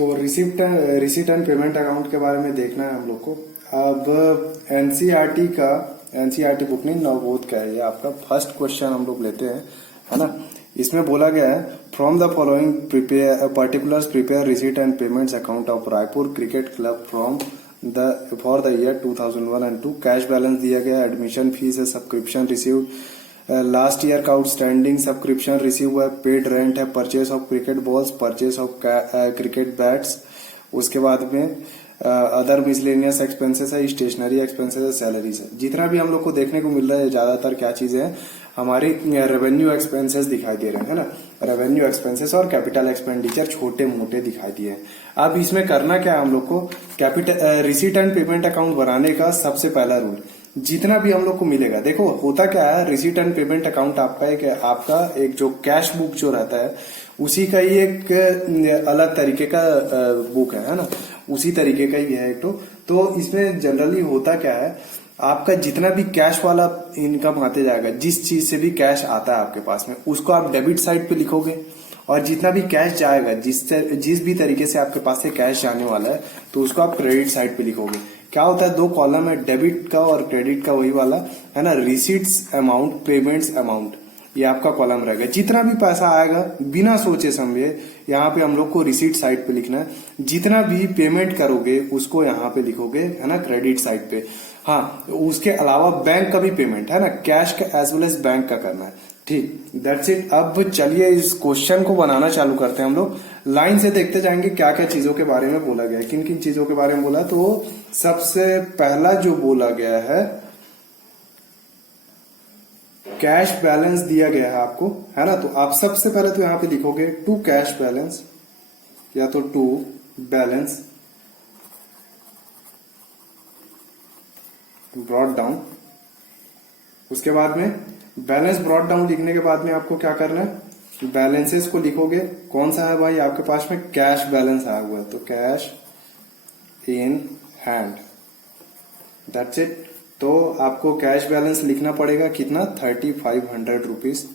So receipt and payment account के बारे में देखना है हम लोग को। अब एनसीईआरटी बुक नहीं, नवबोध का है ये आपका। फर्स्ट क्वेश्चन हम लोग लेते हैं, है ना। इसमें बोला गया है from the following particulars prepare receipt and payments account of Raipur cricket club from for the year 2001 and 2। Cash balance दिया गया, एडमिशन फीस है, सब्सक्रिप्शन रिसीव्ड, लास्ट ईयर का आउटस्टैंडिंग सब्सक्रिप्शन रिसीव हुआ है, पेड रेंट है, purchase of cricket balls, purchase of cricket bats, उसके बाद में अदर मिसलेनियस एक्सपेंसेस है, स्टेशनरी एक्सपेंसेस है, सैलरीज है। जितना भी हम लोग को देखने को मिल रहा है ज्यादातर क्या चीजें हैं, हमारी रेवेन्यू एक्सपेंसेस दिखाई दे रहे हैं, है ना। रेवेन्यू एक्सपेंसेस और कैपिटल एक्सपेंडिचर छोटे मोटे दिखाई दिए हैं। अब इसमें करना क्या है हम लोग को, capital receipt and payment account बनाने का सबसे पहला रूल, जितना भी हम लोग को मिलेगा, देखो होता क्या है, रिसीट एंड पेमेंट अकाउंट आपका एक जो कैश बुक जो रहता है उसी का ही एक अलग तरीके का बुक है ना, उसी तरीके का ही है एक तो इसमें जनरली होता क्या है, आपका जितना भी कैश वाला इनकम आते जाएगा, जिस चीज से भी कैश आता है आपके पास में, उसको आप डेबिट साइड पे लिखोगे, और जितना भी कैश जाएगा, जिस भी तरीके से आपके पास से कैश जाने वाला है, तो उसको आप क्रेडिट साइड पे लिखोगे। क्या होता है, दो कॉलम है, डेबिट का और क्रेडिट का, वही वाला है ना। रिसीट्स अमाउंट, पेमेंट्स अमाउंट, ये आपका कॉलम रहेगा। जितना भी पैसा आएगा बिना सोचे समझे यहाँ पे हम लोग को रिसीट साइड पे लिखना है। जितना भी पेमेंट करोगे उसको यहाँ पे लिखोगे, है ना, क्रेडिट साइड पे। हाँ, उसके अलावा बैंक का भी पेमेंट है ना, कैश का एज वेल एज बैंक का करना है। ठीक, दैट्स इट। अब चलिए इस क्वेश्चन को बनाना चालू करते हैं हम लोग। लाइन से देखते जाएंगे क्या क्या चीजों के बारे में बोला गया है, किन किन चीजों के बारे में बोला। तो सबसे पहला जो बोला गया है, कैश बैलेंस दिया गया है आपको, है ना। तो आप सबसे पहले तो यहां पे लिखोगे टू कैश बैलेंस, या तो टू बैलेंस ब्रॉट डाउन। उसके बाद में बैलेंस ब्रॉट डाउन लिखने के बाद में आपको क्या करना है, बैलेंसेस को लिखोगे। कौन सा है भाई आपके पास में, कैश बैलेंस आया हुआ है, तो cash in hand, that's it. तो आपको कैश बैलेंस लिखना पड़ेगा कितना, 3500 रुपीज।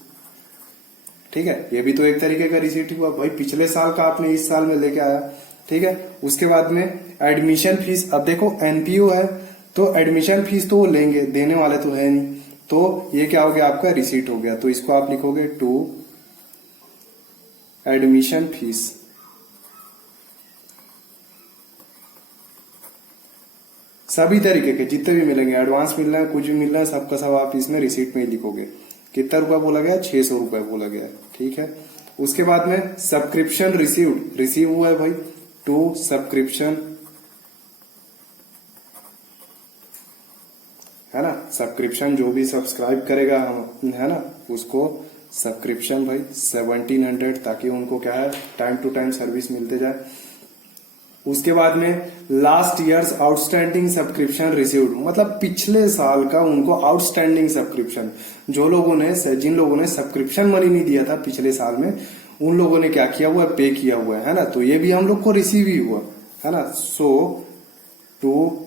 ठीक है, ये भी तो एक तरीके का रिसीट हुआ भाई, पिछले साल का आपने इस साल में लेके आया। ठीक है, उसके बाद में एडमिशन फीस। अब देखो एनपीओ है तो एडमिशन फीस तो वो लेंगे, देने वाले तो है नहीं, तो ये क्या हो गया आपका, रिसीट हो गया। तो इसको आप लिखोगे टू एडमिशन फीस। सभी तरीके के जितने भी मिलेंगे, एडवांस मिल रहा है, कुछ भी मिल रहा है, सबका सब आप इसमें रिसीट में ही लिखोगे। कितना रुपया बोला गया, 600 रुपए बोला गया। ठीक है, उसके बाद में सब्सक्रिप्शन रिसीव हुआ है भाई, टू सब्सक्रिप्शन, है ना। सब्सक्रिप्शन जो भी सब्सक्राइब करेगा हम, है ना, उसको सब्सक्रिप्शन भाई 1700, ताकि उनको क्या है, टाइम टू टाइम सर्विस मिलते जाए। उसके बाद में last years outstanding subscription received, मतलब पिछले साल का उनको आउटस्टैंडिंग सब्सक्रिप्शन, जिन लोगों ने सब्सक्रिप्शन मनी नहीं दिया था पिछले साल में, उन लोगों ने क्या किया हुआ है, पे किया हुआ है ना। तो ये भी हम लोग को रिसीव ही हुआ है ना। सो टू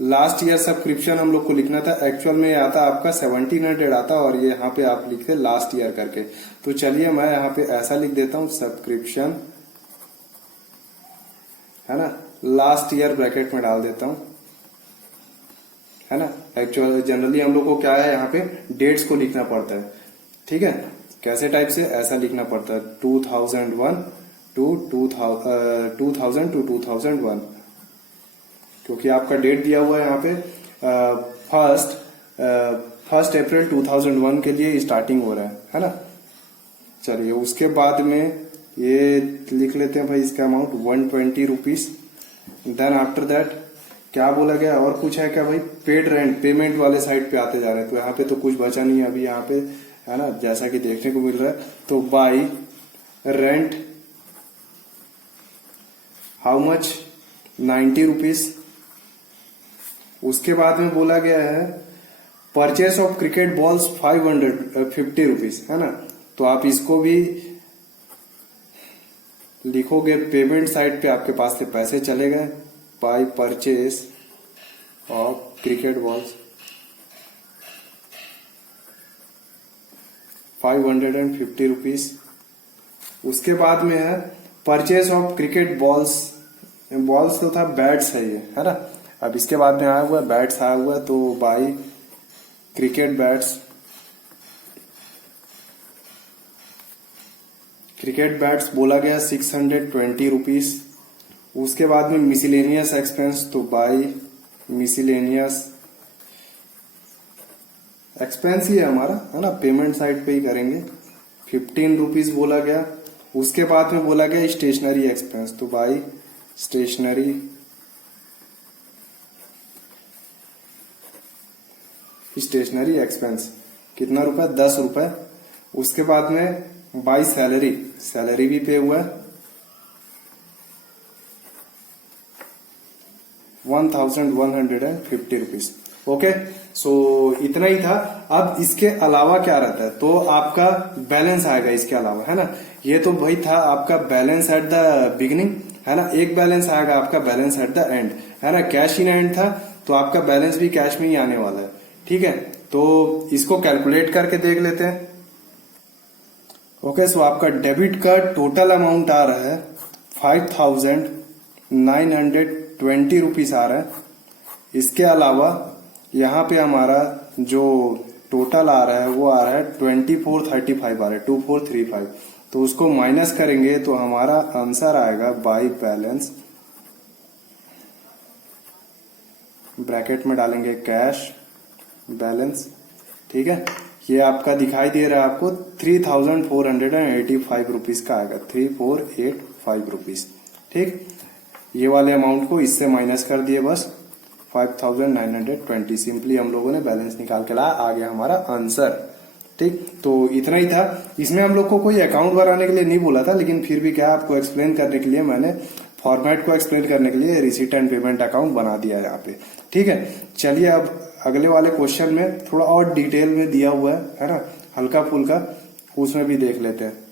लास्ट ईयर सब्सक्रिप्शन हम लोग को लिखना था, एक्चुअल में आता आपका 1700 आता, और ये यहाँ पे आप लिखते लास्ट ईयर करके। तो चलिए मैं यहाँ पे ऐसा लिख देता हूँ, सब्सक्रिप्शन, है ना, लास्ट ईयर ब्रैकेट में डाल देता हूं, है ना। एक्चुअल जनरली हम लोग को क्या है, यहाँ पे डेट्स को लिखना पड़ता है। ठीक है, कैसे टाइप से, ऐसा लिखना पड़ता है, 2001 टू 2001, क्योंकि आपका डेट दिया हुआ है यहाँ पे फर्स्ट अप्रैल 2001 के लिए स्टार्टिंग हो रहा है ना। चलिए उसके बाद में ये लिख लेते हैं भाई, इसका amount 120 rupees. Then after that क्या बोला गया, और कुछ है क्या भाई, पेड रेंट, पेमेंट वाले साइड पे आते जा रहे हैं। तो यहाँ पे तो कुछ बचा नहीं है अभी यहाँ पे, है ना, जैसा कि देखने को मिल रहा है। तो by rent how much, 90 rupees. उसके बाद में बोला गया है purchase of cricket balls 550 rupees, है ना। तो आप इसको भी लिखोगे, पेमेंट साइड पे आपके पास से पैसे चले गए, by purchase of cricket balls 550 rupees. उसके बाद में है purchase of cricket balls balls तो था, बैट्स है ये, है ना। अब इसके बाद में आया हुआ है बैट्स आया हुआ है, तो by cricket bats. Cricket bats बोला गया 620 रुपीज। उसके बाद में मिसलेनियस एक्सपेंस, तो बाई मिसलेनियस एक्सपेंस ही है हमारा, है ना, पेमेंट साइड पे ही करेंगे, 15 रुपीज बोला गया। उसके बाद में बोला गया स्टेशनरी एक्सपेंस, तो बाई स्टेशनरी एक्सपेंस कितना रुपए, 10 रुपए। उसके बाद में बाई सैलरी, सैलरी भी पे हुआ है 1150 रुपीज। ओके, सो इतना ही था। अब इसके अलावा क्या रहता है, तो आपका बैलेंस आएगा इसके अलावा, है ना। ये तो भाई था आपका बैलेंस एट द बिगिनिंग, है ना। एक बैलेंस आएगा आपका बैलेंस एट द एंड, है ना। कैश इन एंड था, तो आपका बैलेंस भी कैश में ही आने वाला है, ठीक है। तो इसको कैलकुलेट करके देख लेते हैं। ओके, सो आपका डेबिट का टोटल अमाउंट आ रहा है 5920 रुपीज आ रहा है। इसके अलावा यहाँ पे हमारा जो टोटल आ रहा है वो आ रहा है 2435 आ रहा है, 2435। तो उसको माइनस करेंगे तो हमारा आंसर आएगा बाई बैलेंस, ब्रैकेट में डालेंगे कैश बैलेंस, ठीक है। ये आपका दिखाई दे रहा है आपको 3485 रुपीज का आएगा, 3485 रुपीज, ठीक। ये वाले अमाउंट को इससे माइनस कर दिए बस 5920। सिंपली हम लोगों ने बैलेंस निकाल के लाया, आ गया हमारा आंसर, ठीक। तो इतना ही था। इसमें हम लोग को कोई अकाउंट बनाने के लिए नहीं बोला था, लेकिन फिर भी क्या आपको एक्सप्लेन करने के लिए मैंने फॉर्मेट को एक्सप्लेन करने के लिए रिसीट एंड पेमेंट अकाउंट बना दिया है यहाँ पे, ठीक है। चलिए अब अगले वाले क्वेश्चन में थोड़ा और डिटेल में दिया हुआ है ना, हल्का फुल्का, उसमें भी देख लेते हैं।